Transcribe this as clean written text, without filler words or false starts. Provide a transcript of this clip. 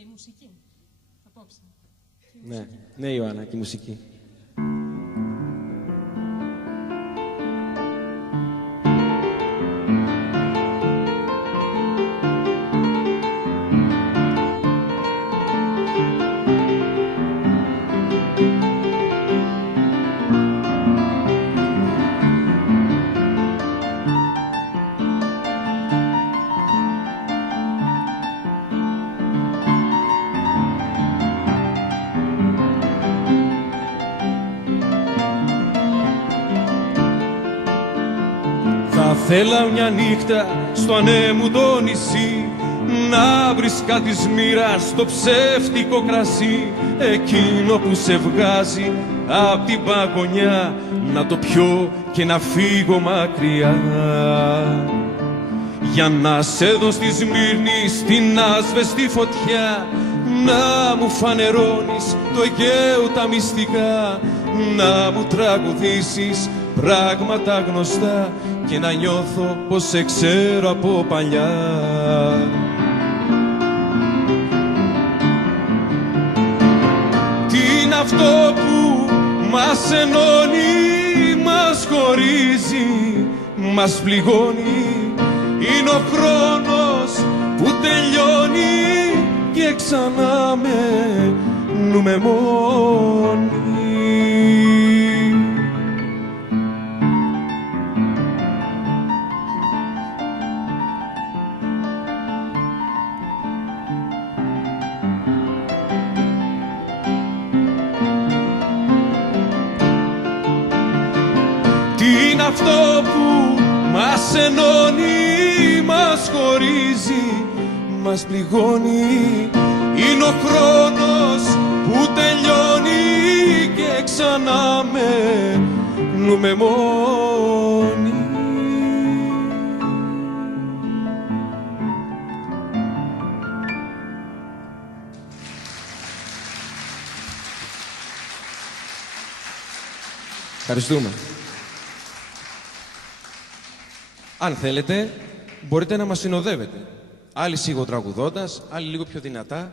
Και η μουσική. Απόψε. Ναι, ναι Ιωάννα, και η μουσική. Θα θέλα μια νύχτα στο ανέμου το νησί, να βρεις κάτι σμήρα στο ψεύτικο κρασί, εκείνο που σε βγάζει απ' την παγωνιά, να το πιω και να φύγω μακριά. Για να σε δω στη Σμύρνη, στην άσβεστη φωτιά, να μου φανερώνεις το Αιγαίο τα μυστικά, να μου τραγουδήσεις πράγματα γνωστά και να νιώθω πως σε ξέρω από παλιά. Τι είναι αυτό που μας ενώνει, μας χωρίζει, μας πληγώνει? Είναι ο χρόνος που τελειώνει και ξανά μένουμε μόνοι. Τι είναι αυτό που μας ενώνει, μας χωρίζει, μας πληγώνει? Είναι ο χρόνος που τελειώνει και ξανά μένουμε μόνοι. Ευχαριστούμε. Αν θέλετε, μπορείτε να μας συνοδεύετε. Άλλοι σιγοτραγουδώντας, άλλοι λίγο πιο δυνατά.